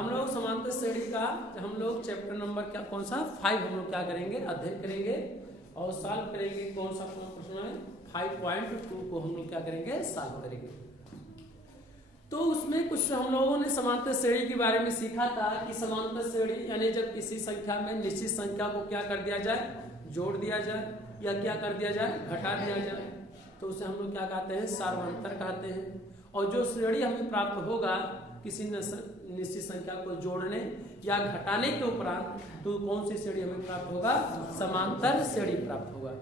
हम लोग समांतर श्रेणी का हम लोग चैप्टर नंबर क्या कौन सा 5 हम लोग क्या करेंगे, अध्ययन करेंगे और सॉल्व करेंगे। कौन सा प्रश्न है 5.2 को हम लोग क्या करेंगे, सॉल्व करेंगे। तो उसमें कुछ हम लोगों ने समांतर श्रेणी के बारे में सीखा था कि समांतर श्रेणी यानी जब किसी संख्या में निश्चित संख्या को क्या कर दिया जाए, जोड़ दिया जाए या क्या कर दिया जाए, घटा दिया जाए, तो उसे हम लोग क्या कहते हैं, सार्वंतर कहते हैं। और जो श्रेणी हमें प्राप्त होगा किसी निश्चित संख्या को जोड़ने या घटाने के उपरांत, तो कौन सी श्रेणी हमें प्राप्त होगा, समांतर श्रेणी प्राप्त होगा।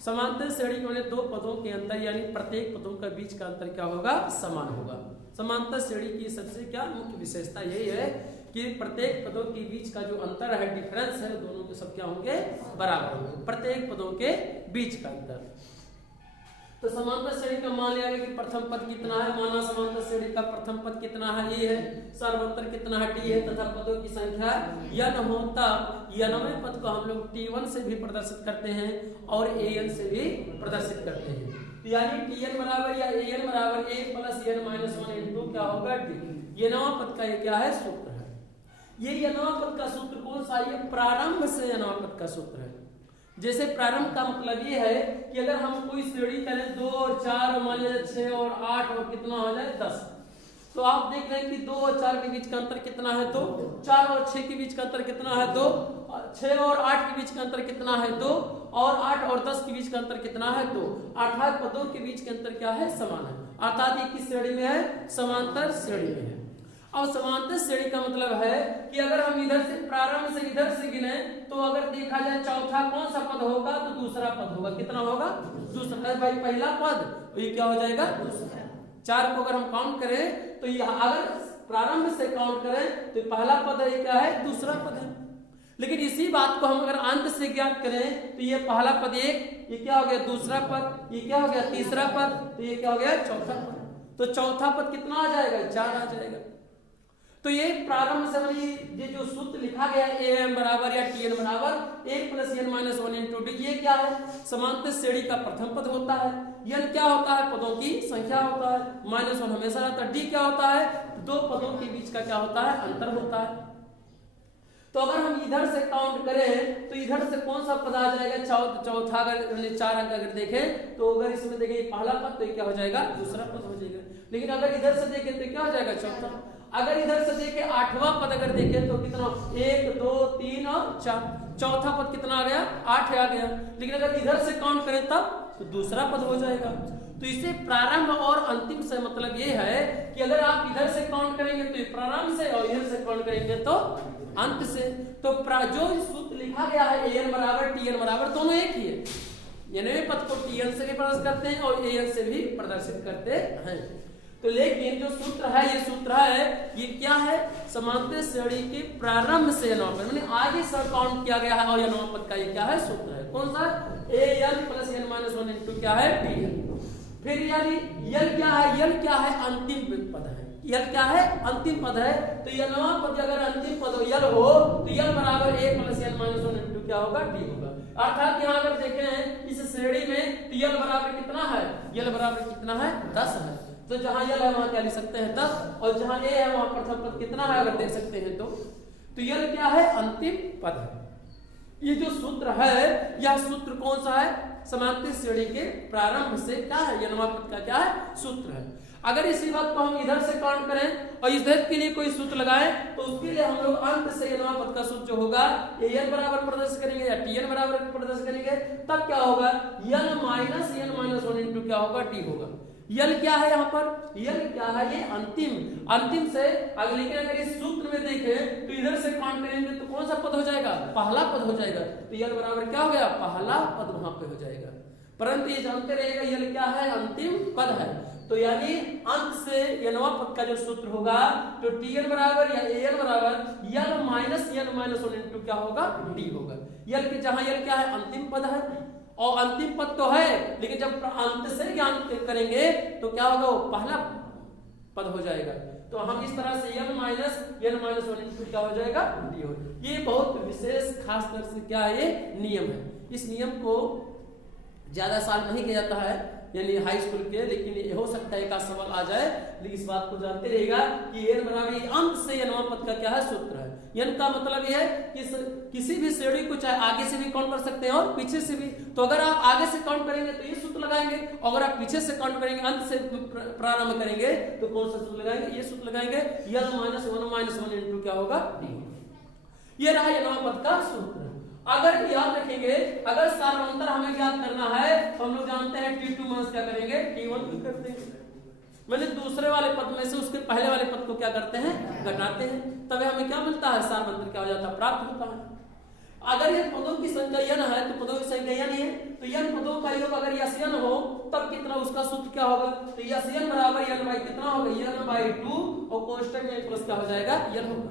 समांतर श्रेणी में दो पदों के अंतर यानी प्रत्येक पदों के बीच का अंतर क्या होगा, समान होगा। समांतर श्रेणी की सबसे क्या मुख्य विशेषता यही है कि प्रत्येक पदों के बीच का जो अंतर है, डिफरेंस है, दोनों के सब क्या होंगे, बराबर होंगे, प्रत्येक पदों के बीच का अंतर। तो समांतर श्रेणी का मान लिया गया कि प्रथम पद कितना है, माना समांतर श्रेणी का प्रथम पद कितना है, ये है, सार्वंतर कितना है, टी है, तथा पदों की संख्या n हो, तब nवें पद को हम लोग t1 से भी प्रदर्शित करते हैं और an से भी प्रदर्शित करते हैं। तो यानी tn बराबर या an बराबर 1 + n-1 इंटू क्या होगा t। ये नवा पद का ये क्या है, सूत्र है। ये नवा पद का सूत्र कौन सा, ये प्रारंभ से नवा पद का सूत्र है। जैसे प्रारंभ का मतलब ये है कि अगर हम कोई श्रेणी करें 2 और 4 और मान लीजिए 6 और 8 और कितना हो जाए 10, तो आप देख रहे हैं कि 2 और 4 के बीच का अंतर कितना है, 2, 4 और 6 के बीच का अंतर कितना है, 2, 6 और 8 के बीच का अंतर कितना है, 2, और 8 और 10 के बीच का अंतर कितना है, 2, अर्थात पदों के बीच के अंतर क्या है, समान है, अर्थात ये किस श्रेणी में है, समांतर श्रेणी में है। अब समांतर श्रेणी का मतलब है कि अगर हम इधर से प्रारंभ से इधर से गिने तो अगर देखा जाए चौथा कौन सा पद होगा, तो दूसरा पद होगा। कितना होगा, दूसरा। भाई पहला पद तो ये क्या हो जाएगा, दूसरा। 4 को अगर हम काउंट करें तो ये अगर प्रारंभ से काउंट करें तो पहला पद है, क्या है, दूसरा पद है। लेकिन इसी बात को हम अगर अंत से ज्ञात करें तो ये पहला पद 1, ये क्या हो गया, दूसरा पद, ये क्या हो गया, तीसरा पद, तो ये क्या हो गया, चौथा पद। तो चौथा पद कितना आ जाएगा, 4 आ जाएगा। तो ये प्रारंभ से ये जो सूत्र लिखा गया am बराबर या tn बराबर 1 + n-1 इंटू d, ये क्या है, समांतर श्रेणी का प्रथम पद होता है। n क्या होता है, पदों की संख्या होता है, -1 हमेशा रहता है। d क्या होता है, दो पदों के बीच का क्या होता है, अंतर होता है। तो अगर हम इधर से काउंट करें तो इधर से कौन सा पद आ जाएगा, चौथा। अगर 4 अंक अगर देखें तो अगर इसमें देखें पहला पद तो क्या हो जाएगा, दूसरा पद हो जाएगा। लेकिन अगर इधर से देखें तो क्या हो जाएगा, चौथा। अगर इधर से देखें 8वां पद अगर देखें तो कितना, 1 2 3 और 4, चौथा पद कितना आ गया, 8 आ गया। लेकिन अगर इधर से काउंट करें तब तो दूसरा पद हो जाएगा। तो इसे प्रारंभ और अंतिम से मतलब ये है कि अगर आप इधर से काउंट करेंगे तो प्रारंभ से और इधर से काउंट करेंगे तो अंत से। तो जो सूत्र लिखा गया है an बराबर tn बराबर, दोनों एक ही है। nवें पद को tn से भी प्रदर्शित करते हैं और an से भी प्रदर्शित करते हैं। तो लेकिन जो सूत्र है, ये सूत्र है, ये क्या है, समांतर श्रेणी के प्रारंभ से नवा पद माने आगे से काउंट किया गया है और नवा पद का ये क्या है, सूत्र है। कौन सा, an + n-1 इंटू क्या है, tn। फिर यानी यल क्या है, यल क्या है, अंतिम पद है। यल क्या है, अंतिम पद है। तो ये नवा पद अगर अंतिम पद यल हो तो यल बराबर 1 + n-1 इंटू क्या होगा, t होगा। अर्थात यहाँ अगर देखें इस श्रेणी में तो यल बराबर कितना है, यल बराबर कितना है, 10 है। तो जहां यल है वहां क्या लिख सकते हैं, 10, और जहां ए है वहां प्रथम पद कितना है अगर देख सकते हैं तो यल क्या है, अंतिम पद है। ये जो सूत्र है, यह सूत्र कौन सा है, समांतर श्रेणी के प्रारंभ से क्या है, यह नवा पद का क्या है, सूत्र है। अगर इसी बात को हम इधर से काउंट करें और इधर के लिए कोई सूत्र लगाएं तो उसके लिए हम लोग अंत से नवा पद का सूत्र जो होगा an बराबर प्रदर्शित करेंगे या tn बराबर प्रदर्शित करेंगे। तब क्या होगा, n - n-1 इंटू क्या होगा, t होगा। यल क्या है, यहाँ पर यल क्या है, ये अंतिम से। लेकिन अगर इस सूत्र में देखें तो इधर से काउंट करेंगे तो कौन सा पद हो जाएगा, पहला पद हो जाएगा। तो यल बराबर क्या हो गया, पहला पद वहां पे हो जाएगा। परंतु ये जानते रहिएगा यल क्या है, अंतिम पद है। तो यानी अंत से नवा पद का जो सूत्र होगा तो tn बराबर या an बराबर यल - n-1 इंटू क्या होगा, d होगा। यल के जहां यल क्या है, अंतिम पद है, और अंतिम पद तो है, लेकिन जब अंत से ज्ञान करेंगे तो क्या होगा, वो पहला पद हो जाएगा। तो हम इस तरह से n-1 इंटू क्या हो जाएगा, d हो। ये बहुत विशेष खास तरह से क्या है, ये नियम है। इस नियम को ज्यादा साल नहीं किया जाता है, यानी हाई स्कूल के, लेकिन ये हो सकता है एक आध सवाल आ जाए, लेकिन इस बात को जानते रहिएगा कि n बराबर अंत से n पद का क्या है सूत्र है। n का मतलब यह है कि किसी भी श्रेणी को चाहे आगे से भी काउंट कर सकते हैं और पीछे से भी। तो अगर आप आगे से काउंट करेंगे तो ये सूत्र लगाएंगे, अगर आप पीछे से काउंट करेंगे अंत से प्रारंभ करेंगे तो कौन सा सूत्र लगाएंगे, ये सूत्र लगाएंगे, n -1 -1 इंटू क्या होगा d। ये रहा n पद का सूत्र। अगर याद रखेंगे, अगर सारांतर हमें ज्ञात करना है तो हम लोग जानते हैं T2 माइनस क्या करेंगे T1 कर देंगे, मैंने दूसरे वाले पद में से उसके पहले वाले पद को क्या करते हैं घटाते हैं, तब हमें क्या मिलता है सारांतर क्या हो जाता है प्राप्त होता है। अगर ये पदों की संख्या n है तो पदों की संख्या n है, तो n पदों का योग अगर यस n हो तब कितना उसका सूत्र क्या होगा, तो यस n बराबर n बाई कितना होगा n बाई 2 और कोष्टक में प्लस क्या हो जाएगा n होगा।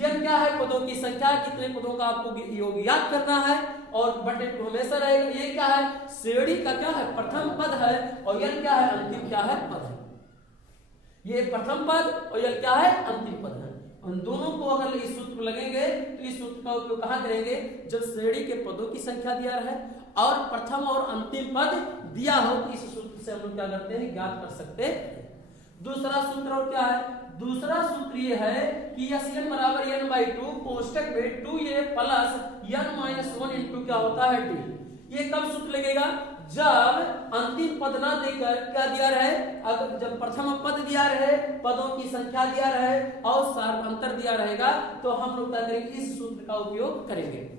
n क्या है पदों की संख्या, कितने पदों का आपको योग याद करना है और बटे 2 हमेशा रहेगा। ये क्या है श्रेणी का क्या है प्रथम पद है और n क्या है अंतिम क्या है पद है। ये प्रथम पद और n क्या है अंतिम पद है। उन दोनों को अगर इस सूत्र लगेंगे तो इस सूत्र का उपयोग कहां करेंगे, जब श्रेणी के पदों की संख्या दिया है और प्रथम और अंतिम पद दिया हो तो इस सूत्र से हम लोग क्या करते हैं ज्ञात कर सकते हैं। दूसरा सूत्र और क्या है, दूसरा सूत्र ये है कि यस n बराबर n बाई 2 कोष्टक में 2a प्लस n -1 इंटू क्या होता है d। ये कब सूत्र लगेगा, जब अंतिम पद ना देकर क्या दिया रहे, अगर जब प्रथम पद दिया रहे, पदों की संख्या दिया रहे और सारांतर दिया रहेगा तो हम लोग क्या करेंगे इस सूत्र का उपयोग करेंगे।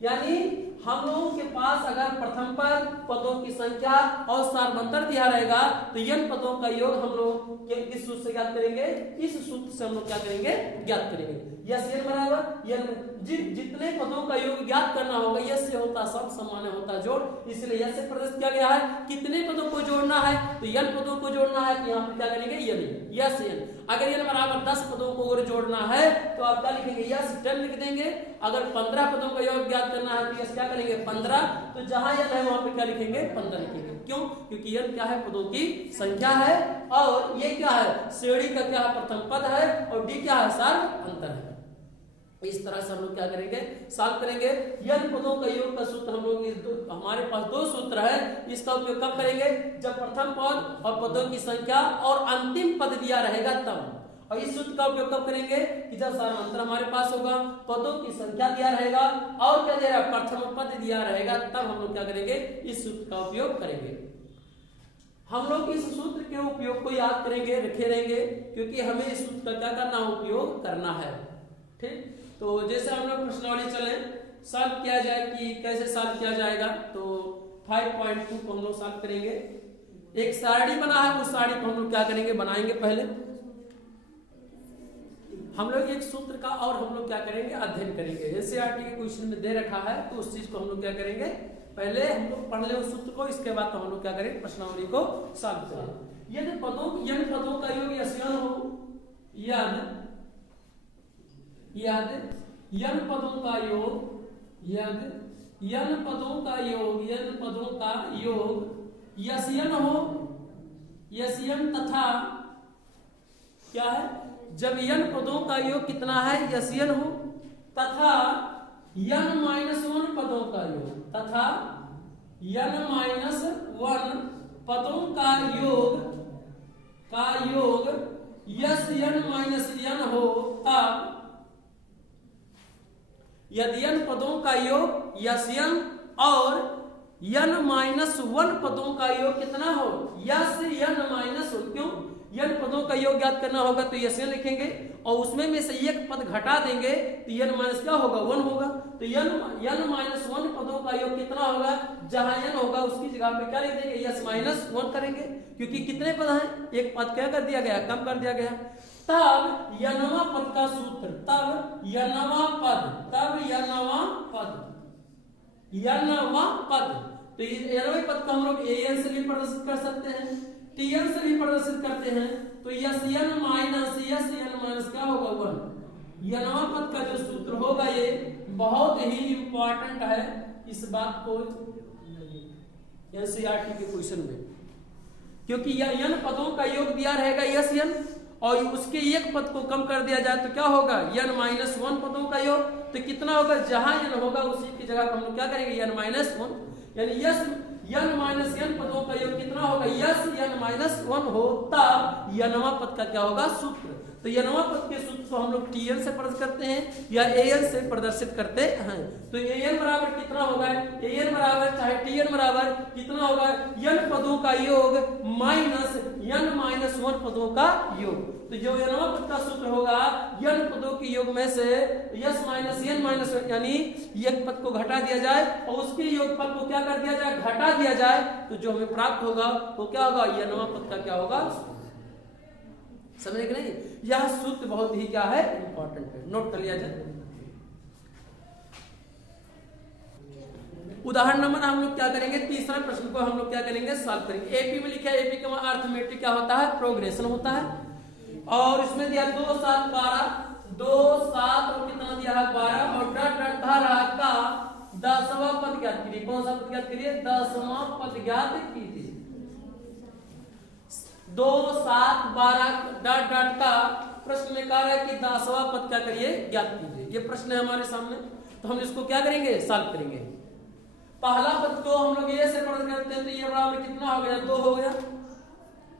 यानी हम लोगों के पास अगर प्रथम पद, पदों की संख्या और सारांतर दिया रहेगा तो n पदों का योग हम लोग किस सूत्र से ज्ञात करेंगे, इस सूत्र से हम लोग क्या करेंगे ज्ञात करेंगे। यस n बराबर n, जितने पदों का योग ज्ञात करना होगा यस से होता सब, सामान्य होता जोड़, इसलिए यस से प्रदर्शित किया गया है। कितने पदों को जोड़ना है तो n पदों को जोड़ना है, तो यहाँ पर क्या करेंगे यस n। अगर n बराबर 10 पदों को अगर जोड़ना है तो आप क्या लिखेंगे यस 10 लिख देंगे। अगर 15 पदों का योग ज्ञात करना है तो यस क्या करेंगे 15, तो जहां n है वहां पे क्या लिखेंगे 15 लिखेंगे। क्यों, क्योंकि n क्या है पदों की संख्या है और ये क्या है श्रेणी का क्या है प्रथम पद है और d क्या है सारांतर है। इस तरह से हम लोग क्या करेंगे सॉल्व करेंगे। n पदों का योग का सूत्र हम लोग हमारे पास 2 सूत्र है, इसका उपयोग कब करेंगे, जब प्रथम पद और पदों की संख्या और अंतिम पद दिया रहेगा तब। और इस सूत्र का उपयोग कब करेंगे कि जब सारांतर हमारे पास होगा, पदों की संख्या दिया रहेगा और क्या दे रहा है प्रथम पद दिया रहेगा, तब हम लोग क्या करेंगे इस सूत्र का उपयोग करेंगे। हम लोग इस सूत्र के उपयोग को याद करेंगे, रखे रहेंगे, क्योंकि हमें इस सूत्र का क्या करना उपयोग करना है। ठीक, तो जैसे हम लोग प्रश्नावली चले सॉल्व किया जाए कि कैसे सॉल्व किया जाएगा, तो 5.2 को हम लोग सॉल्व करेंगे। एक सारणी बना है, उस सारणी को हम लोग क्या करेंगे बनाएंगे। पहले हम लोग एक सूत्र का और हम लोग क्या करेंगे अध्ययन करेंगे। जैसे एनसीईआरटी के क्वेश्चन में दे रखा है तो उस चीज को हम लोग क्या करेंगे पहले हम लोग पढ़ ले उस सूत्र को, इसके बाद तो हम लोग क्या करेंगे प्रश्नावली को सॉल्व करेंगे। यदि पदों का योग यन हो, यन पदों का योग यन हो, यन तथा क्या है, जब यन पदों का योग कितना है यन हो तथा n-1 पदों का योग, तथा n-1 पदों का योग यस n-n हो, तब यदि n पदों का योग यस n और n-1 पदों का योग कितना हो यस n-1, क्यों n पदों का योग ज्ञात करना होगा तो यस n लिखेंगे और उसमें में से एक पद घटा देंगे तो n माइनस क्या होगा 1 होगा। तो n-1 पदों का योग कितना होगा, जहां n होगा उसकी जगह पे क्या लिख देंगे s-1 करेंगे, क्योंक't कितने पद हैं, एक पद क्या कर दिया गया कम कर दिया गया। तब यनवा पद का सूत्र, तब यनवा पद, तो यनवे पद को हम लोग an से भी प्रदर्शित कर सकते हैं, tn से भी प्रदर्शित करते हैं, तो यस n माइनस क्या होगा 1। यनवा पद का जो सूत्र होगा ये बहुत ही इंपॉर्टेंट है, इस बात को एनसीईआरटी के क्वेश्चन में, क्योंकि n पदों का योग दिया रहेगा यस n और उसके एक पद को कम कर दिया जाए तो क्या होगा n-1 पदों का योग, तो कितना होगा जहां n होगा उसी की जगह हम लोग क्या करेंगे n-1, यानी n माइनस n पदों का योग कितना होगा, यस n माइनस 1 हो, तब यनवा पद का क्या होगा, सूत्र। तो यनवा पद के सूत्र को हम लोग tn से प्रदर्शित करते हैं या an से प्रदर्शित करते हैं। तो an बराबर कितना होगा, an बराबर चाहे tn बराबर कितना होगा, n पदों का योग माइनस n माइनस 1 पदों का योग। तो जो यनवा पद का सूत्र होगा n पदों के योग में से यस माइनस n माइनस यानी एक पद को घटा दिया जाए और उसके योगफल को क्या कर दिया जाए, घटा दिया जाए, तो जो हमें प्राप्त होगा वो क्या होगा, यनवा पद का क्या होगा, समझे कि नहीं। यह सूत्र बहुत ही क्या है, इंपॉर्टेंट है, नोट कर लिया जाए। उदाहरण नंबर हम लोग क्या करेंगे, तीसरा प्रश्न को हम लोग क्या करेंगे, सॉल्व करेंगे। एपी में लिखा है, एपी का अर्थमेटिक क्या होता है, प्रोग्रेशन होता है। और इसमें दिया 2 7 12, 2 7 और कितना दिया है 12 और डट डट था रहा का 10वां पद ज्ञात कीजिए। कौन सा पद ज्ञात कीजिए, 10वां पद ज्ञात कीजिए। 2 7 12 डट डट का प्रश्न में कह रहा है कि 10वां पद क्या करिए, ज्ञात कीजिए। ये प्रश्न है हमारे सामने, तो हम इसको क्या करेंगे, सॉल्व करेंगे। पहला पद को हम लोग ये से पढ़ करते हैं, तो ये बराबर कितना हो गया, 2 हो गया।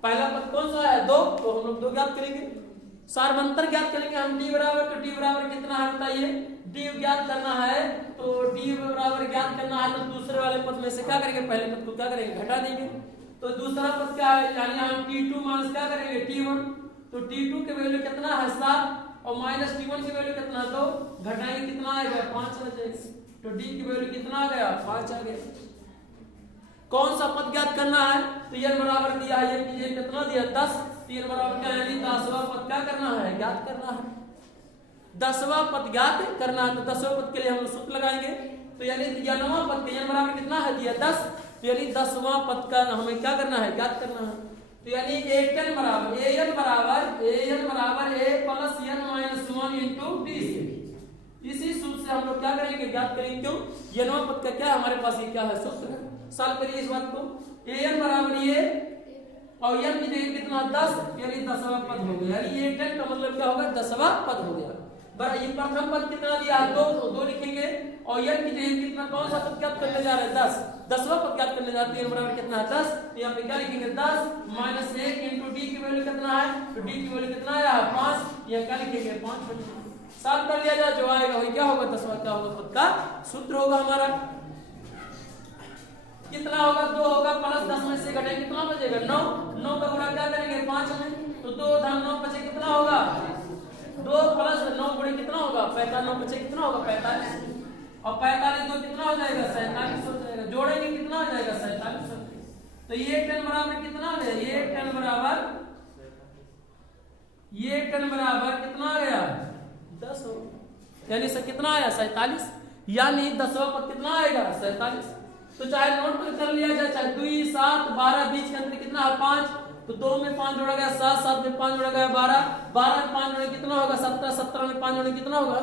पहला पद कौन सा है, 2, तो हम लोग 2 ज्ञात करेंगे। सार्वंतर ज्ञात करेंगे हम, d बराबर, तो d बराबर कितना है बताइए, d ज्ञात करना है, तो d बराबर ज्ञात करना है, तो दूसरे वाले पद में से क्या करेंगे, पहले पद को क्या करेंगे, घटा देंगे। तो दूसरा पद क्या है, यानी हम t2 माइनस क्या करेंगे, t1, तो t2 के वैल्यू कितना है 7 और माइनस t1 की वैल्यू कितना, तो घटाएंगे कितना आएगा, 5 आ जाएगा। तो d की वैल्यू कितना आ गया, 5 आ गया। कौन सा पद ज्ञात करना है, तो n बराबर दिया है, ये कितना दिया 10, तो n बराबर क्या है, 10वां पद क्या करना है, ज्ञात करना है। 10वां पद ज्ञात करना है, तो 10वें पद के लिए हम सूत्र लगाएंगे। तो यानी 9वां पद के n बराबर कितना है दिया 10, तो यानी 10वां पद का हमें क्या करना है, ज्ञात करना है। तो यानी an बराबर a plus n minus 1 into d। इसी सूत्र से हम लोग क्या करेंगे, ज्ञात करेंगे। क्यों, यनवा पद का क्या हमारे पास ये क्या है, सूत्र है। सॉल्व करिए इस बात को, an बराबर ये और n की जगह कितना 10, यानी 10वां पद हो गया, यानी ये 10 का मतलब क्या होगा, 10वां पद हो गया। बराबर ये प्रथम पद कितना दिया, 2 लिखेंगे और n की जगह कितना, कौन सा पद ज्ञात करने जा रहे हैं, 10, 10वां पद ज्ञात करने जाते हैं। n बराबर कितना है 10, तो यहाँ पे क्या लिखेंगे 10 माइनस 1 इंटू d की वैल्यू कितना है, तो d की वैल्यू कितना आया 5, यहाँ क्या लिखेंगे 5। सॉल्व कर लिया जाए, जो आएगा वही क्या होगा, 10वां क्या होगा, पद का सूत्र होगा हमारा। कितना होगा, 2 होगा प्लस 10 में से घटे कितना बचेगा, 9, 9 का गुणा क्या करेंगे 5 में, तो 2 धन 9 बचे कितना होगा, 2 प्लस 9 गुणे कितना होगा 45, 9 बचे कितना होगा 45, और 45 2 कितना हो जाएगा 47 हो जाएगा, जोड़ेंगे कितना हो जाएगा 47। तो ये 10 बराबर कितना आ गया, ये 10 बराबर कितना आ गया 10 हो, यानी से कितना आया 47, यानी 10वां पद कितना आएगा 47। तो चाहे नोट कर लिया जाए, चाहे 2 7 12 बीच के अंतर कितना है 5, तो 2 में 5 जोड़ा गया 7, 7 में 5 जोड़ा गया 12, 12 में 5 जोड़े कितना होगा 17, 17 में 5 जोड़े कितना होगा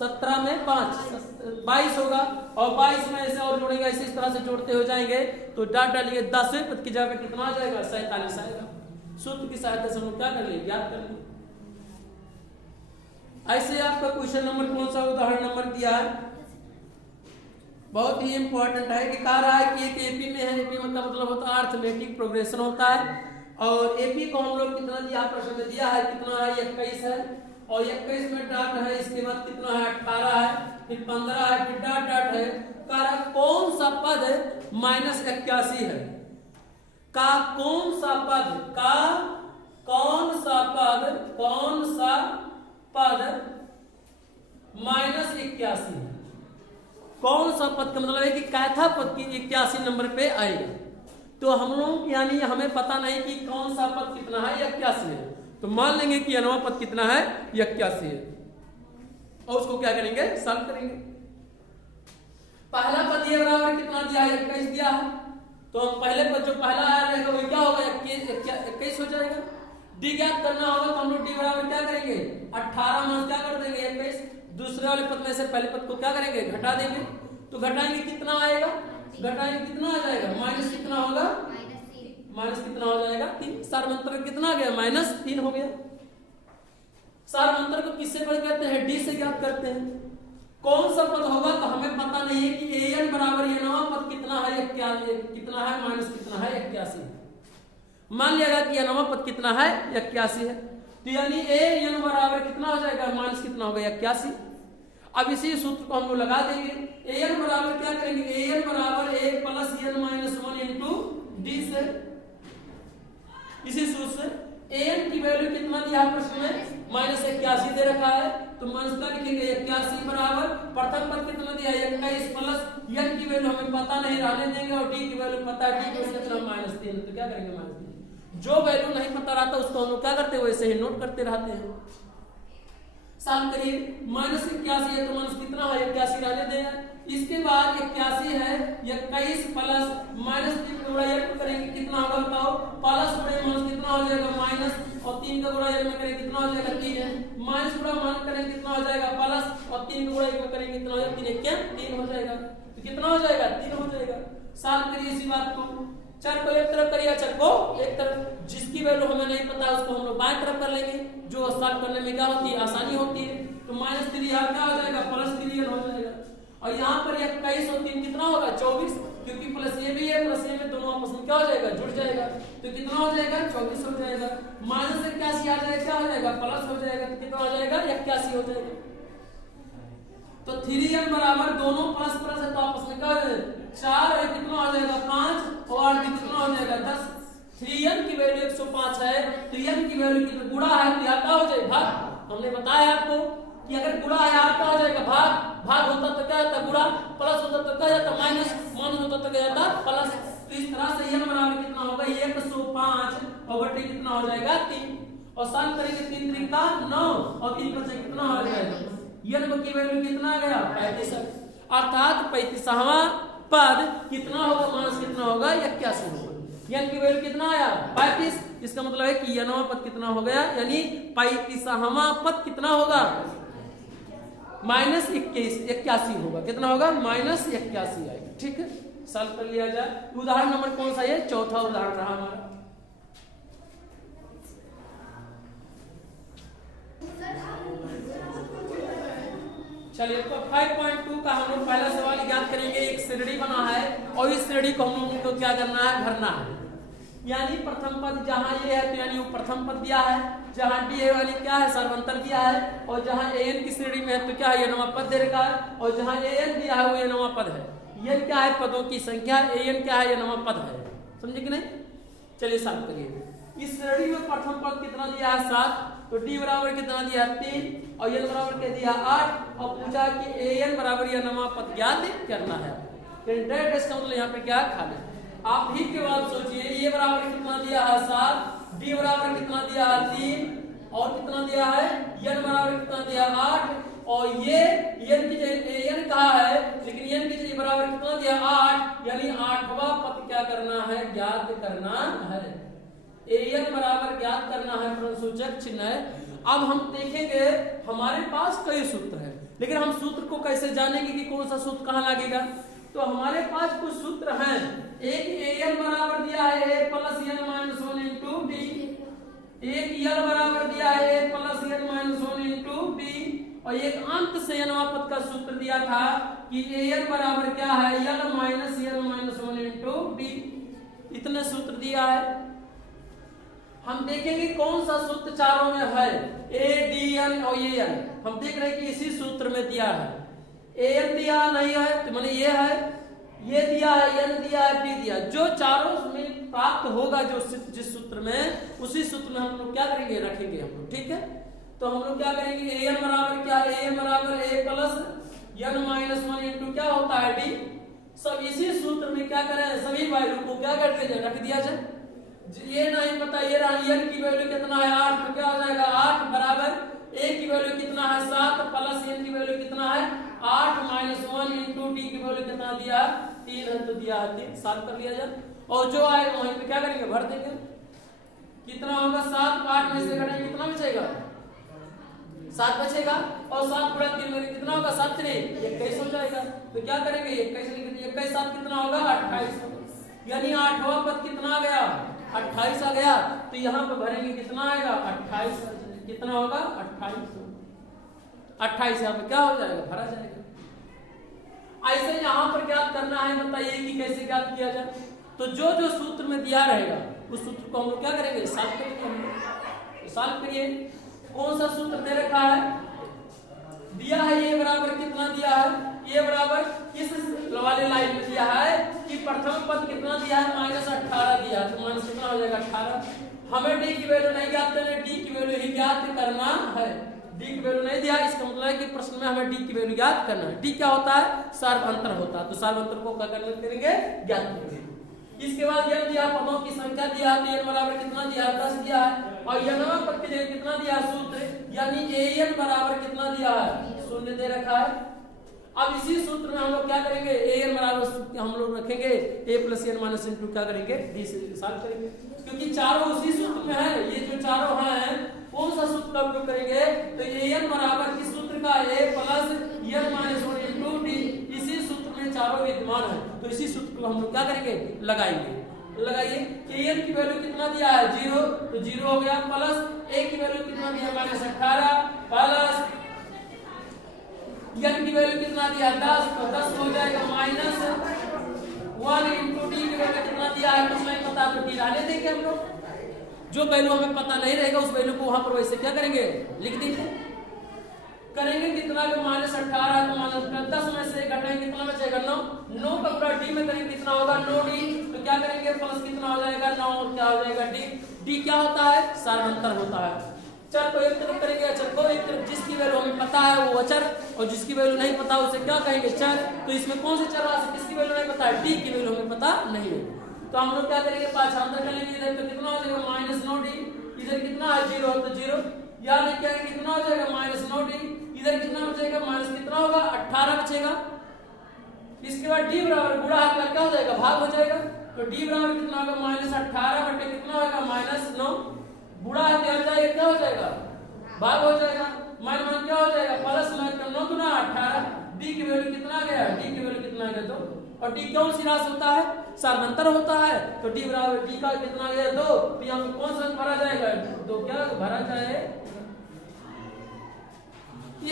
17 में 5 22 होगा, और 22 में ऐसे और जोड़ेंगे, ऐसे इस तरह से जोड़ते हो जाएंगे। तो डाट डालिए 10वें पद की जगह पे कितना आ जाएगा 47 आएगा। सूत्र की सहायता से हम क्या कर लिए, ज्ञात कर लिए। ऐसे आपका क्वेश्चन नंबर कौन सा उदाहरण नंबर दिया है, बहुत ही इंपॉर्टेंट है कि कह रहा है कि एक एपी में है, एपी मतलब होता है अर्थमेटिक प्रोग्रेशन होता है, और एपी को हम लोग कितना दिया, प्रश्न में दिया है कितना है 21 है, और 21 में डाट है, इसके बाद कितना है 18 है, फिर 15 है, फिर डाट डाट है। कह रहा कौन सा पद -81 है, का कौन सा पद -81 है, कौन सा पद का मतलब है कि कैथा पद की 81 नंबर पे आएगा। तो हम लोग यानी हमें पता नहीं कि कौन सा पद कितना है 81 है, तो मान लेंगे कि नवा पद कितना है 81 है, और उसको क्या करेंगे सॉल्व करेंगे। पहला पद ये बराबर कितना दिया है 21 दिया है, तो हम पहले पद जो पहला आया रहेगा वो क्या होगा 21 हो जाएगा। डी ज्ञात करना होगा तो हम लोग डी बराबर क्या करेंगे 18 में क्या कर देंगे 21, दूसरे वाले पद में से पहले पद को क्या करेंगे घटा देंगे, तो घटाएंगे कितना आएगा, घटाएंगे कितना आ जाएगा माइनस कितना होगा, माइनस कितना हो जाएगा 3। सार्वंतर कितना आ गया -3 हो गया। सार्वंतर को किससे पढ़ करते हैं, डी से ज्ञात करते हैं, कौन सा पद होगा तो हमें पता नहीं है कि an बराबर ये नवा पद कितना है, कितना है माइनस कितना है 81। मान लिया कि ये नवा पद कितना है 81 है, तो यानी an बराबर कितना हो जाएगा माइनस कितना होगा 81। अब इसी सूत्र को हम लोग लगा देंगे। an बराबर क्या करेंगे, an बराबर a plus n minus 1 into D से। इसी सूत्र से an की वैल्यू कितना दिया प्रश्न में -81 दे रखा है, तो माइनस का लिखेंगे 81 बराबर प्रथम पद कितना दिया 21 प्लस n की वैल्यू हमें पता नहीं रहने देंगे और d की वैल्यू पता है, d की वैल्यू कितना -3, तो क्या करेंगे -3। जो वैल्यू नहीं पता रहता उसको हम लोग क्या करते हैं वैसे ही नोट करते रहते हैं। सॉल्व करिए, -81 है तो माइनस कितना है 81 रहने देना। इसके बाद 81 है 21 प्लस -3 का गुणा n करेंगे कितना होगा बताओ, प्लस गुणा माइनस कितना हो जाएगा माइनस, और 3 का गुणा n में करेंगे कितना हो जाएगा 3 है, माइनस गुणा मान करेंगे कितना हो जाएगा प्लस, और 3 का गुणा 1 में करेंगे कितना हो जाएगा 3 क्या 3 हो जाएगा, तो कितना हो जाएगा 3 हो जाएगा। सॉल्व करिए इसी बात को, चर को एक तरफ करिए चर को एक तरफ, जिसकी वैल्यू हमें नहीं पता उसको हम लोग बाएं तरफ कर लेंगे, जो सॉल्व करने में क्या होती है आसानी होती है। तो -3 यहाँ क्या हो जाएगा +3n हो जाएगा, और यहाँ पर 21 और 3 कितना होगा 24, क्योंकि प्लस ये भी है प्लस ये में दोनों आपस में क्या हो जाएगा जुड़ जाएगा, तो कितना हो जाएगा 24 हो जाएगा। -81 आ जाएगा क्या हो जाएगा प्लस हो जाएगा, तो कितना हो जाएगा 81 हो जाएगा। तो 3n बराबर दोनों प्लस प्लस है तो आपस में क्या हो जाएगा 4 है, कितना हो जाएगा 5 और भी कितना हो जाएगा 10। 3n की वैल्यू 105 है तो n की वैल्यू कितना गुणा है तो यहाँ क्या हो जाएगा भाग। हमने बताया आपको कि अगर गुणा है यहाँ क्या हो जाएगा भाग, भाग होता तो क्या जाता गुणा, प्लस होता तो क्या जाता माइनस, माइनस होता तो क्या जाता प्लस। तो इस तरह से n बराबर कितना होगा 105 और बटे कितना हो जाएगा 3, और सॉल्व करेंगे 3 3 का 9 और 3 बचे कितना हो जाएगा n की वैल्यू कितना आ गया 35, अर्थात 35वां पद कितना होगा माइनस कितना होगा 81 होगा। n की वैल्यू कितना आया 35, इसका मतलब है कि nवां पद कितना हो गया, यानी 35वां पद कितना होगा -81 होगा, कितना होगा -81 आएगा। ठीक है, सॉल्व कर लिया जाए। उदाहरण नंबर कौन सा है, चौथा उदाहरण रहा हमारा। चलिए तो 5.2 का हम लोग पहला सवाल याद करेंगे। एक श्रेणी बना है और इस श्रेणी को हम लोगों को क्या करना है भरना है, यानी प्रथम पद जहां ये है तो यानी वो प्रथम पद दिया है, जहां डी है यानी क्या है सर्वंतर दिया है, और जहां an की श्रेणी में है तो क्या है ये नवा पद दे रखा है, और जहां an दिया है वो ये नवा पद है। ये क्या है पदों की संख्या, an क्या है ये नवा पद है, समझे कि नहीं। चलिए सॉल्व करिए। इस श्रेणी में प्रथम पद कितना दिया है 7, तो d बराबर कितना दिया 3 और n बराबर क्या दिया 8, और पूछा कि an बराबर यह नवा पद ज्ञात करना है। डायरेक्ट इसका मतलब यहाँ पे क्या खाना है, आप ही के बाद सोचिए। ये बराबर कितना दिया है 7, d बराबर कितना दिया है 3 और कितना दिया है n बराबर कितना दिया 8, और ये n की जगह n कहा है लेकिन n की जगह बराबर कितना दिया 8, यानी 8वां पद क्या करना है ज्ञात करना है। an बराबर ज्ञात करना है प्रश्नसूचक चिन्ह है। अब हम देखेंगे हमारे पास कई सूत्र है, लेकिन हम सूत्र को कैसे जानेंगे कि कौन सा सूत्र कहाँ लगेगा। तो हमारे पास कुछ सूत्र हैं, एक an बराबर दिया है a plus n minus 1 into D, एक l बराबर दिया है a plus n minus 1 into b, और एक अंत से nवां पद का सूत्र दिया था कि an बराबर क्या है l minus n minus 1 into b। इतने सूत्र दिया है। हम देखेंगे कौन सा सूत्र चारों में है, a d n और ये n। हम देख रहे हैं कि इसी सूत्र में दिया है, an दिया नहीं है तो माने ये है, ये दिया है n दिया है b दिया, जो चारों में प्राप्त होगा जो जिस सूत्र में उसी सूत्र में हम लोग क्या करेंगे रखेंगे हम लोग। ठीक है, तो हम लोग क्या करेंगे an बराबर क्या है, an बराबर a plus n minus 1 into क्या होता है d। सब इसी सूत्र में क्या करें सभी वैल्यू को क्या करके जाए रख दिया जाए। ये नहीं पता ये n की वैल्यू कितना है 8, तो क्या हो जाएगा 8 बराबर a की वैल्यू कितना है 7 प्लस n की वैल्यू कितना है 8 माइनस 1 इंटू डी की वैल्यू कितना दिया 3 है तो दिया 3, सॉल्व कर लिया जाए। और जो आएगा वहीं पे क्या करेंगे भर देंगे। कितना होगा 7 8 में से घटाएंगे कितना बचेगा 7 बचेगा, और 7 गुणा 3 में कितना होगा 7 3 21 हो जाएगा। तो क्या करेंगे 21 लिख दिए, 21 7 कितना होगा 28 होगा, यानी 8वां पद कितना आ गया 28 आ गया। तो यहाँ पे भरेंगे कितना आएगा 28, कितना होगा 28 यहाँ पे क्या हो जाएगा भरा जाएगा। ऐसे यहाँ पर ज्ञात करना है, बताइए कि कैसे ज्ञात किया जाए। तो जो जो सूत्र में दिया रहेगा उस सूत्र को हम लोग क्या करेंगे, सॉल्व करेंगे। सॉल्व करिए। कौन सा सूत्र दे रखा है, दिया है ये बराबर कितना दिया है, ये बराबर इस वाले लाइन में दिया है कि प्रथम पद कितना दिया है, -18 दिया है। तो माइनस कितना हो जाएगा 18। हमें डी की वैल्यू नहीं ज्ञात करनी, डी की वैल्यू ही ज्ञात करना है। डी की वैल्यू नहीं दिया, इसका मतलब है कि प्रश्न में हमें डी की वैल्यू ज्ञात करना है। डी क्या होता है, सार्व अंतर होता है। तो सार्व अंतर को क्या करेंगे, ज्ञात करेंगे। इसके बाद यह दिया पदों की संख्या दिया है, n बराबर कितना दिया है, 10 दिया है। और यनवा पद के लिए कितना दिया है सूत्र, यानी an बराबर कितना दिया है, 0 दे रखा है। अब इसी सूत्र में हम लोग क्या करेंगे, an बराबर हम लोग रखेंगे a + n - n क्या करेंगे, d से सॉल्व करेंगे, क्योंकि चारों उसी सूत्र में है। ये जो चारों हैं कौन सा सूत्र का उपयोग करेंगे, तो an बराबर किस सूत्र का, a + n - 1 * d, इसी सूत्र में चारों विद्यमान है। तो इसी सूत्र को हम लोग क्या करेंगे, लगाएंगे। लगाइए कि n की वैल्यू कितना दिया है, 0, तो 0 हो गया, प्लस a की वैल्यू कितना दिया है, -18, प्लस n की वैल्यू कितना दिया है, 10, तो 10 हो जाएगा, -1 * d की वैल्यू कितना दिया है, कुछ नहीं पता, तो d डाले देंगे हम लोग। जो वैल्यू हमें पता नहीं रहेगा उस वैल्यू को वहां पर वैसे क्या करेंगे, लिख देंगे। करेंगे कितना का, -18, तो -10 में से घटाएंगे कितना बचेगा, 9। 9 का पूरा d में करेंगे कितना होगा, 9d। तो क्या करेंगे, प्लस कितना हो जाएगा, 9, और क्या हो जाएगा, d। d क्या होता है, सार्वंतर होता है। चर को एक तरफ करेंगे, अचर को एक तरफ। जिसकी वैल्यू हमें पता है वो अचर, और जिसकी वैल्यू नहीं पता उसे क्या कहेंगे, चर। तो इसमें कौन से चर राशि किसकी वैल्यू नहीं पता है, d की वैल्यू हमें पता नहीं है। तो हम लोग क्या करेंगे, पाछांतर करेंगे। इधर तो कितना हो जाएगा, -9d, इधर कितना है, 0, तो 0, याद है क्या, कितना हो जाएगा, -9d, इधर कितना बचेगा, माइनस कितना होगा, 18 बचेगा। इसके बाद d बराबर गुणा कर क्या हो जाएगा, भाग हो जाएगा। तो d बराबर कितना होगा, -18 बटे कितना होगा, -9, गुणा किया जाएगा क्या हो जाएगा, भाग हो जाएगा। मान क्या हो जाएगा, प्लस 9 गुना 18, d की वैल्यू कितना आ गया, d की वैल्यू कितना आ गया, 2। और d कौन सी राशि होता है, सार्वंतर होता है। तो d बराबर d का कितना आ गया, 2। तो यहाँ पे कौन सा भरा जाएगा, 2 क्या भरा जाए।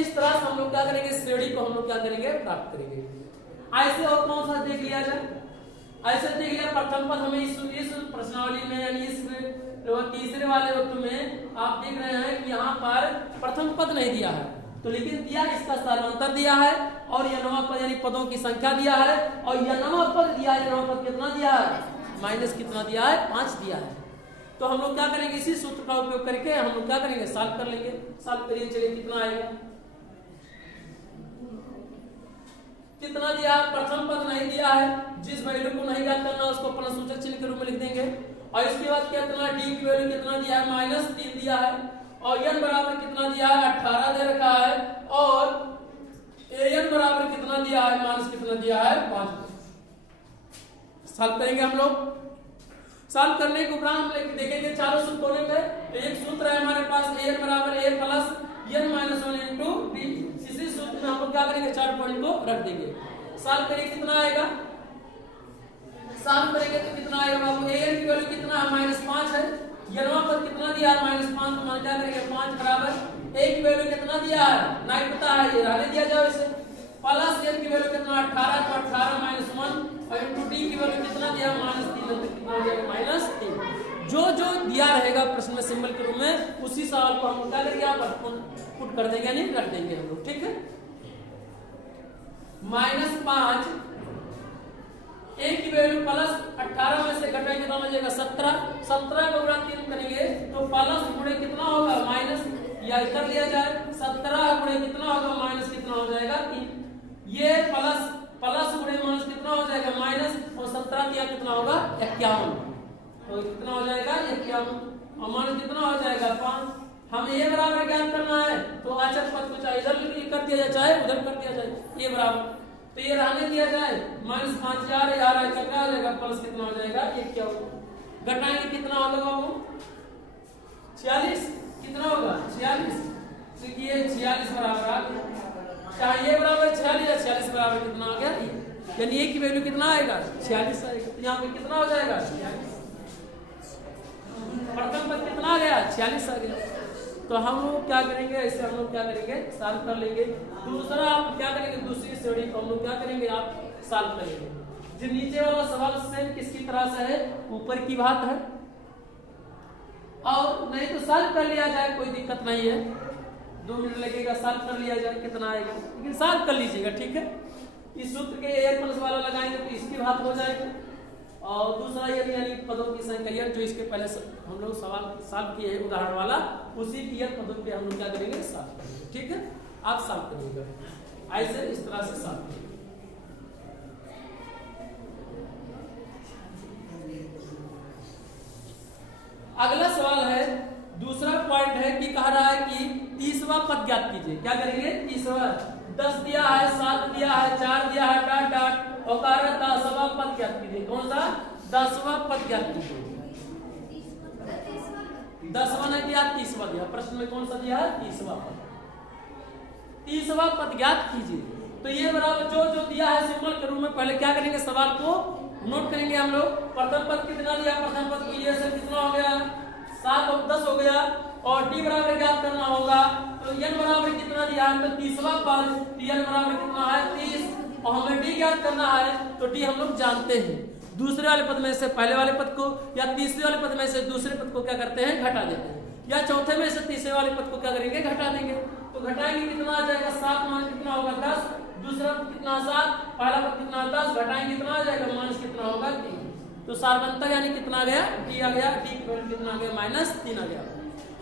इस तरह से हम लोग क्या करेंगे, श्रेणी को हम लोग क्या करेंगे, प्राप्त करेंगे। ऐसे और कौन सा देख लिया जाए, ऐसे देख लिया प्रथम पद हमें इस प्रश्नावली में, यानी इस तीसरे वाले वक्त में आप देख रहे हैं कि यहाँ पर प्रथम पद नहीं दिया है, तो लेकिन दिया इसका सार्वंतर दिया है, और यनवा पद यानी पदों की संख्या दिया है, और यनवा पद दिया है, यनवा पद कितना दिया है, माइनस कितना दिया है, 5 दिया है। तो हम लोग क्या करेंगे, इसी सूत्र का उपयोग करके हम लोग क्या करेंगे, सॉल्व कर लेंगे। सॉल्व करिए, चलिए कितना आएगा, कितना दिया है, प्रथम पद नहीं दिया है, जिस वैल्यू को नहीं ज्ञात करना उसको प्रश्नसूचक चिन्ह के रूप में लिख देंगे। और इसके बाद कितना, d की वैल्यू कितना दिया है, -3 दिया है, और n बराबर कितना दिया है, 18 दे रखा है, और an बराबर कितना दिया है, माइनस कितना दिया है, 5। सॉल्व करेंगे हम लोग। सॉल्व करने के उपरांत हम देखेंगे चारों सूत्रों में। एक सूत्र है हमारे पास, an बराबर a + n - 1 * d। इसी सूत्र में हम लोग क्या करेंगे, 4 पॉइंट को रख देंगे। सॉल्व करेंगे कितना आएगा, सॉल्व करेंगे तो कितना आएगा बाबू, an की वैल्यू कितना है, -5 है, यनवा पर कितना दिया है, -5, तो मान क्या करेंगे, 5 बराबर a की वैल्यू कितना दिया है, नहीं पता है, ये रहने दिया जाओ इसे, प्लस n की वैल्यू कितना 18, तो 18 - 1, और d की वैल्यू कितना दिया, -3, तो कितना हो जाएगा, -3। जो जो दिया रहेगा प्रश्न में सिंबल के रूप में, उसी सवाल को हम क्या करेंगे, यहाँ पर पुट कर देंगे, यानी रख देंगे हम लोग, ठीक है। -5, a की वैल्यू प्लस 18 में से घटाएंगे तो हो जाएगा 17, 17 को गुणा 3 करेंगे तो प्लस गुणे कितना होगा, माइनस, या इधर लिया जाए 17 गुणे कितना होगा, माइनस कितना हो जाएगा 3। ये प्लस गुणे माइनस कितना हो जाएगा, माइनस, और 17 दिया कितना होगा 51, तो कितना हो जाएगा 51, और माइनस कितना हो जाएगा 5। हमें ये बराबर ज्ञात करना है, तो अचर पद को चाहे इधर कर दिया जाए चाहे उधर कर दिया जाए, ये बराबर, तो ये रहने दिया जाए, -5 4 11 क्या हो जाएगा, प्लस कितना हो जाएगा 51। घटाएंगे कितना होगा बाबू, 46, कितना होगा 46, तो ये 46 बराबर आ गया, चाहे ये बराबर 46 या 46 बराबर कितना आ गया, यानी ये की वैल्यू कितना आएगा 46 आएगा, तो यहाँ पे कितना हो जाएगा 46, प्रथम पद कितना आ गया 46 आ गया। तो हम लोग क्या करेंगे, ऐसे हम लोग क्या करेंगे, सॉल्व कर लेंगे। दूसरा आप क्या करेंगे, दूसरी श्रेणी को हम लोग क्या करेंगे, आप सॉल्व करेंगे। जो नीचे वाला सवाल सेम किसकी तरह से है, ऊपर की बात है, और नहीं तो सॉल्व कर लिया जाए, कोई दिक्कत नहीं है, 2 मिनट लगेगा, सॉल्व कर लिया जाए, कितना आएगा, लेकिन सॉल्व कर लीजिएगा, ठीक है। इस सूत्र के a प्लस वाला लगाएंगे तो इसकी बात हो जाएगी, और दूसरा यानी पदों की संख्या जो इसके पहले हम लोग सवाल सॉल्व किए हैं उदाहरण वाला, उसी की पदों पे हम लोग क्या करेंगे, सॉल्व करेंगे, ठीक है। आप सॉल्व करिएगा ऐसे, इस तरह से सॉल्व करिएगा। अगला सवाल है, दूसरा पॉइंट है कि कह रहा है कि 30वां पद ज्ञात कीजिए। क्या करेंगे, 30वां, 10 दिया है, 7 दिया है, 4 दिया है, डॉट डॉट, और कह रहा है 10वां पद ज्ञात कीजिए। कौन सा, 10वां पद ज्ञात कीजिए। 10वां नहीं दिया, 30वां दिया, प्रश्न में कौन सा दिया है, 30वां पद। 30वां पद ज्ञात कीजिए। तो ये बराबर जो दिया है सिंबल के रूप में, पहले क्या करेंगे, सवाल को नोट करेंगे हम लोग। प्रथम पद कितना दिया, प्रथम पद को ये से कितना हो गया, 7 और 10 हो गया, और डी बराबर ज्ञात करना होगा। तो n बराबर कितना दिया है, तो 30वां पद, n बराबर कितना है, 30, और हमें डी ज्ञात करना है, तो डी हम लोग जानते हैं। दूसरे वाले पद में से पहले वाले पद को, या तीसरे वाले पद में से दूसरे पद को क्या करते हैं, घटा देते हैं, या चौथे में से तीसरे वाले पद को क्या करेंगे, घटा देंगे। तो घटाएंगे कितना आ जाएगा, 7 मान कितना होगा, 10, दूसरा पद कितना 7, पहला पद कितना 10, घटाएंगे कितना आ जाएगा, माइनस कितना होगा, 3। तो सार्वंतर यानी कितना आ गया, डी आ गया, डी की वैल्यू कितना आ गया, -3 आ गया।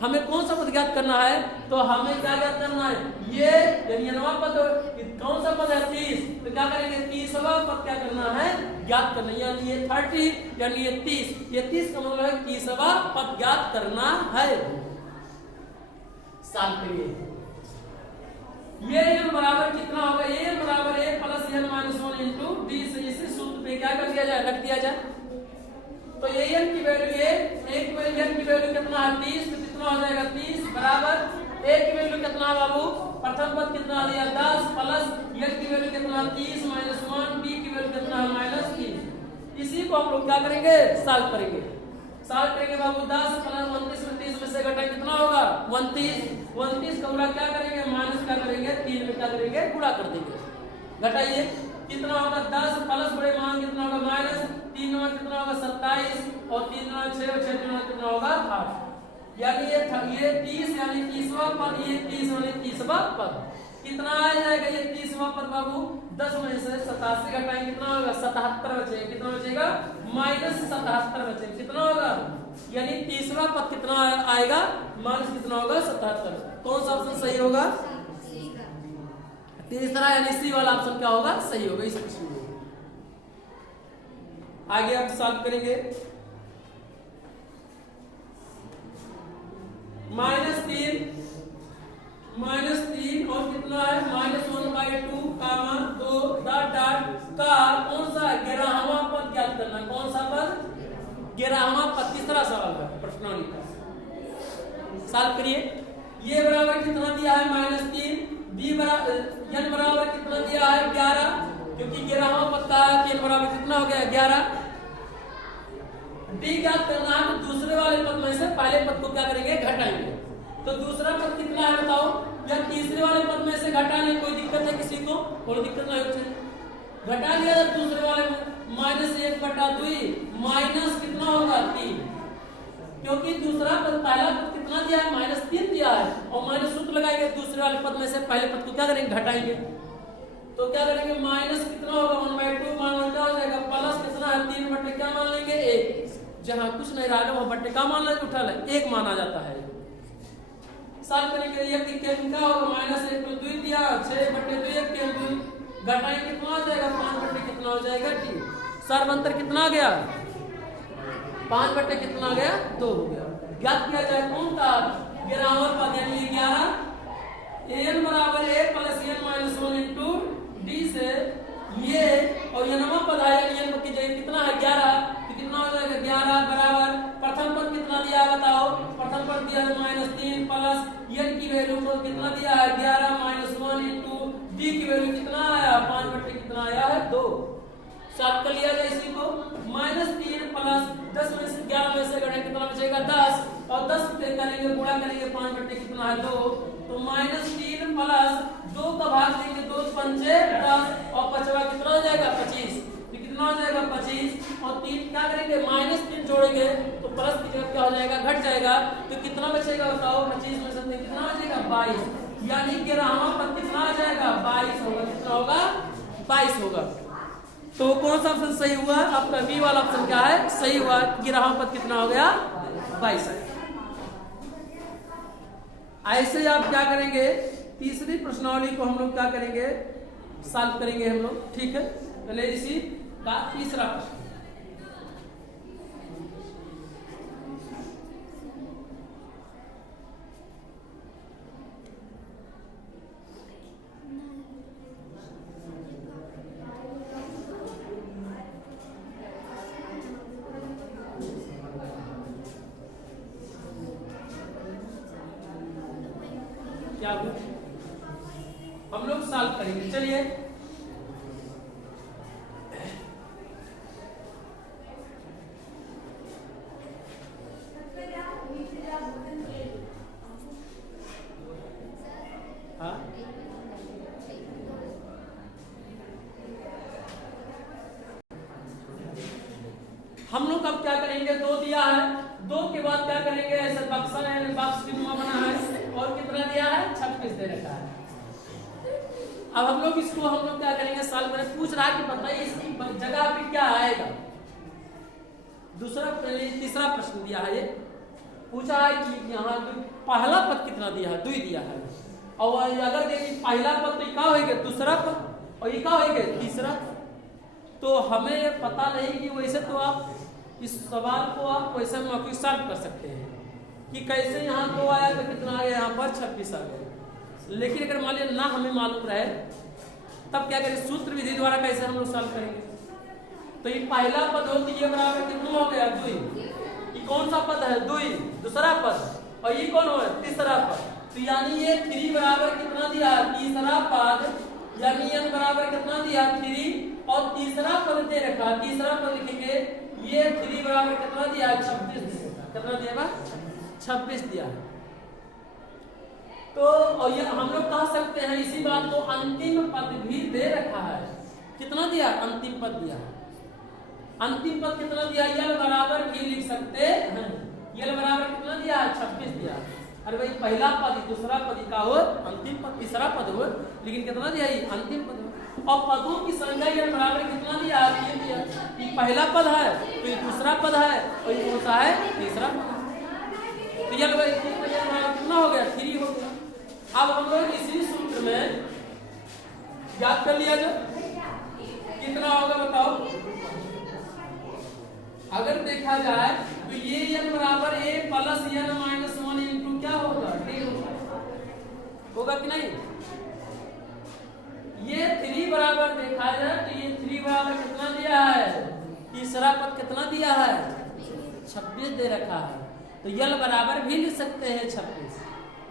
हमें कौन सा पद ज्ञात करना है, तो हमें क्या ज्ञात करना है, ये यानी नवा पद, कौन सा पद है, 30, तो क्या करेंगे, 30वां पद क्या करना है, ज्ञात करना, यानी ये 30 यानी ये 30, ये 30 का मतलब है 30वां पद ज्ञात करना है। सॉल्व करिए। ये n बराबर कितना होगा, a बराबर a plus n minus 1 into D से इसी सूत्र पे क्या कर दिया जाए, रख दिया जाए। तो ये n की वैल्यू n की वैल्यू कितना है, 30, तो कितना हो जाएगा, 30 बराबर a की वैल्यू कितना बाबू, प्रथम पद कितना दिया, 10 प्लस n की वैल्यू कितना, 30 माइनस 1, d की वैल्यू कितना है, -3। इसी को हम लोग क्या करेंगे, सॉल्व करेंगे। सॉल्व करेंगे बाबू, 10 प्लस 29 में 30 में से घटाएंगे कितना होगा, 29 का गुणा क्या करेंगे, माइनस क्या करेंगे, 3 में क्या करेंगे, गुणा कर देंगे। घटाइए कितना होगा, 10 प्लस बड़े मान कितना होगा, -3 में कितना होगा, 27, और 3 में 6 और 6 में कितना होगा, 8। यानी ये 30 यानी 30वां पद, ये 30 यानी 30वां पद कितना आ जाएगा, ये 30वां पद बाबू, 10 में से 87 घटाएंगे कितना होगा, 77 बचेगा। कितना बचेगा, -77 बचेगा। कितना होगा, यानी 30वां पद कितना आएगा, माइनस कितना होगा, 77। कौन सा ऑप्शन सही होगा, तीसरा यानी सी वाला ऑप्शन क्या होगा, सही होगा इस प्रश्न में। आगे आप सॉल्व करेंगे। -3 और कितना है, -1/2 कामा 2 डॉट डॉट का कौन सा 11वां पद ज्ञात करना। कौन सा पद, 11वां पद। तीसरा सवाल है प्रश्नावली का, सॉल्व करिए। ये बराबर कितना दिया है, -3, b बराबर n बराबर कितना दिया है, 11, क्योंकि 11वां पद का है, n बराबर कितना हो गया, 11। डी ज्ञात करना है, तो दूसरे वाले पद में से पहले पद को क्या करेंगे, घटाएंगे। तो दूसरा पद कितना है बताओ, या तीसरे वाले पद में से घटाने कोई दिक्कत है किसी को, कोई दिक्कत नहीं होती। घटा लिया दूसरे वाले में, -1/2 माइनस कितना होगा, 3, क्योंकि दूसरा पद पहला पद कितना दिया है, -3 दिया है, और माइनस सूत्र लगाएंगे, दूसरे वाले पद में से पहले पद को क्या करेंगे, घटाएंगे। तो क्या करेंगे, माइनस कितना होगा, 1/2 मान क्या हो जाएगा, प्लस कितना है, 3 बटे क्या मान लेंगे, 1। जहां कुछ नहीं रहा वहां बटे का मान लेंगे, उठा ले 1 माना जाता है। सॉल्व करेंगे, ये क्या होगा, -1 में 2 दिया, 6/2 1 के 2 घटाएंगे कितना हो जाएगा, 5 बटे कितना हो जाएगा, ठीक। सर्वांतर कितना आ गया, 5 बटे कितना आ गया, 2 हो गया। ज्ञात किया जाए कौन था, 11वां पद, यानी 11 n बराबर a plus n minus 1 into D से ये, और ये नवा पद है, n की जगह कितना है, 11, तो कितना हो जाएगा, 11 बराबर प्रथम पद कितना दिया है बताओ, प्रथम पद दिया है -3 प्लस n की वैल्यू को कितना दिया है, 11 माइनस 1 इंटू डी की वैल्यू कितना आया, 5 बटे कितना आया है, 2। सात कर लिया जाए इसी को, -3 प्लस 10 में से 11 में से घटाएं कितना बचेगा 10, और 10 पे करेंगे गुणा करेंगे 5 बटे कितना है 2, तो -3 प्लस 2 का भाग देंगे 2 पंचे 10 और बचवा कितना हो जाएगा 25, तो कितना हो जाएगा 25, और 3 क्या करेंगे -3 जोड़ेंगे तो प्लस की जगह क्या हो जाएगा घट जाएगा, तो कितना बचेगा बताओ 25 में से कितना हो जाएगा 22, यानी 11वां पद कितना आ जाएगा 22 होगा, कितना होगा 22 होगा। तो कौन सा ऑप्शन सही हुआ आपका, बी वाला ऑप्शन क्या है सही हुआ, 11वां पद कितना हो गया 22 है। ऐसे आप क्या करेंगे, तीसरी प्रश्नावली को हम लोग क्या करेंगे सॉल्व करेंगे हम लोग, ठीक है। पहले इसी का तीसरा प्रश्न, क्या हम लोग सॉल्व करेंगे, चलिए हाँ हम लोग अब क्या करेंगे, 2 दिया है, 2 के बाद क्या करेंगे ऐसे बक्सा है, बक्स की मुआ बना है, और कितना दिया है 26 दे रखा है। अब हम लोग इसको हम लोग क्या करेंगे सॉल्व करें, पूछ रहा है कि बताइए इसकी जगह पे क्या आएगा। दूसरा तीसरा प्रश्न दिया है, ये पूछा है कि यहाँ पहला पद कितना दिया है 2 दिया है, और अगर देखिए पहला पद तो क्या होगा दूसरा पद और ये क्या होगा तीसरा, तो हमें ये पता नहीं कि वैसे तो आप इस सवाल को आप वैसे मौखिक सॉल्व कर सकते हैं कि कैसे यहाँ 2 आया तो कितना आ गया यहाँ पर 26 आ गया। लेकिन अगर मान लिया ना हमें मालूम रहे तब क्या करें, सूत्र विधि द्वारा कैसे हम लोग सॉल्व करेंगे। तो ये पहला पद हो तो ये बराबर कितना हो गया 2, ये कौन सा पद है 2 दूसरा पद, और ये कौन हो तीसरा पद, तो यानी ये 3 बराबर कितना दिया तीसरा पद, यानी n बराबर कितना दिया 3, और तीसरा पद दे रखा, तीसरा पद लिखेंगे ये 3 बराबर कितना दिया 26, कितना दिया 26 दिया। तो और ये हम लोग कह सकते हैं इसी बात को, अंतिम पद भी दे रखा है, कितना दिया अंतिम पद दिया, अंतिम पद कितना दिया यल बराबर भी लिख सकते हैं, यल बराबर कितना दिया 26 दिया। अरे भाई पहला पद दूसरा पद का हो, अंतिम पद तीसरा पद हो, लेकिन कितना दिया ये अंतिम पद हो। और पदों की संख्या यल बराबर कितना दिया ये दिया, ये पहला पद है तो ये दूसरा पद है, और ये कौन सा है तीसरा पद, तो यल बराबर कितना हो गया 3 हो गया। अब हम लोग इसी सूत्र में याद कर लिया जो कितना होगा बताओ, अगर देखा जाए तो ये n बराबर a plus n minus 1 into क्या होगा d होगा कि नहीं। ये 3 बराबर देखा जाए तो ये 3 बराबर कितना दिया है, तीसरा पद कितना दिया है 26 दे रखा है, तो यल बराबर भी लिख सकते हैं 26,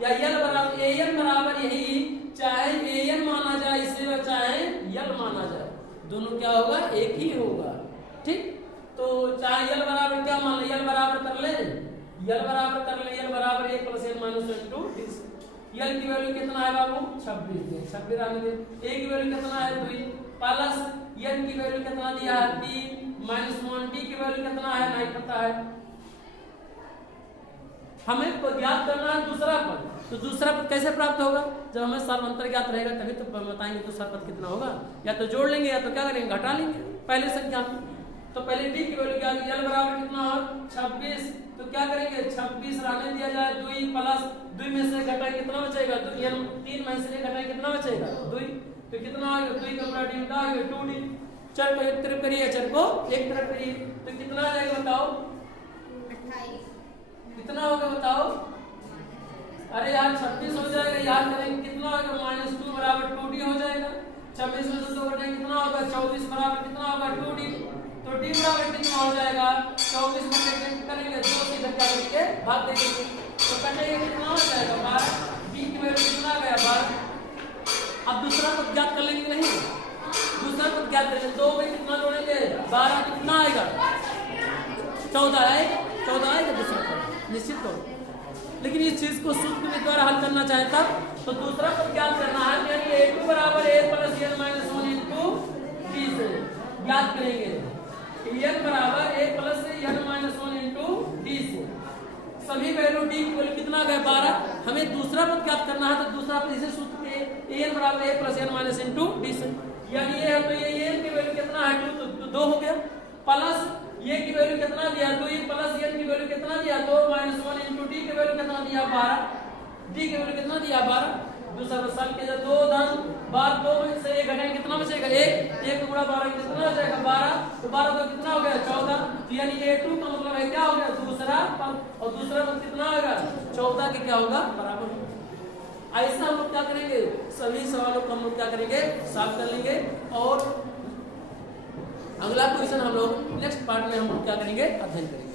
या यल बराबर an बराबर यही, चाहे an माना जाए इसे चाहे यल माना जाए, दोनों क्या होगा एक ही होगा, ठीक। तो चाहे यल बराबर क्या मान ले, यल बराबर कर ले, यल बराबर कर ले, यल बराबर 1 प्लस n माइनस 2, यल की वैल्यू कितना है बाबू 26 आने दे, a की वैल्यू कितना है 2 प्लस n की वैल्यू कितना दिया है 3 माइनस 1, t की वैल्यू कितना है नहीं पता है, हमें ज्ञात करना है दूसरा पद। तो दूसरा पद कैसे प्राप्त होगा, जब हमें सार्वंतर ज्ञात रहेगा तभी तो बताएंगे दूसरा पद कितना होगा, या तो जोड़ लेंगे या तो क्या करेंगे घटा लेंगे पहले संख्या में। तो पहले डी की वैल्यू क्या यल बराबर कितना हो 26, तो क्या करेंगे 26 रहने दिया जाए 2 प्लस 2 में से घटाए कितना बचेगा, तो 3 में से घटाए कितना बचेगा 2, तो कितना आ गया 2 का बराबर क्या आ गया 2d, चर को एक तरफ करिए चर को एक तरफ करिए, तो कितना आ जाएगा बताओ 28, कितना होगा बताओ, अरे यार 26 हो जाएगा, याद करेंगे कितना होगा -2 बराबर 2d हो जाएगा, 26 में से 2 घटाएं कितना होगा 24 बराबर कितना होगा 2d, तो d बराबर कितना हो जाएगा 24 में करेंगे 2 से घटा करके भाग देंगे, तो कटेगा कितना हो जाएगा 12, b की वैल्यू कितना आ गया 12। अब दूसरा पद ज्ञात कर लेंगे नहीं, दूसरा पद ज्ञात करेंगे 2 में कितना जोड़ेंगे चीज को सूत्र के द्वारा हल करना चाहे तब तो दूसरा पद ज्ञात करना है, यानी a2 बराबर a plus n minus 1 into D से ज्ञात करेंगे। n बराबर a plus n minus 1 into D से सभी वैल्यू डी की वैल्यू कितना गए 12। हमें दूसरा पद ज्ञात करना है तो दूसरा पद इसे सूत्र के an बराबर a plus n minus into D से, यानी ये है तो ये n की वैल्यू कितना है 2 तो 2 हो गया, प्लस ये की वैल्यू कितना दिया 2 प्लस n की वैल्यू कितना दिया 2 माइनस 1 इंटू डी की वैल्यू कितना दिया 12, डी की वैल्यू कितना दिया 12। दूसरा साल के 2 दान 12 2 में से 1 घटाएंगे कितना बचेगा 1, 1 गुणा 12 कितना हो जाएगा 12, तो 12 तो कितना हो गया 14, यानी a2 का मतलब है क्या हो गया दूसरा पद, और दूसरा पद कितना होगा 14 के क्या होगा बराबर। ऐसा हम लोग क्या करेंगे सभी सवालों को हम लोग क्या करेंगे सॉल्व कर लेंगे, और अगला क्वेश्चन हम लोग नेक्स्ट पार्ट में हम लोग क्या करेंगे अध्ययन करेंगे।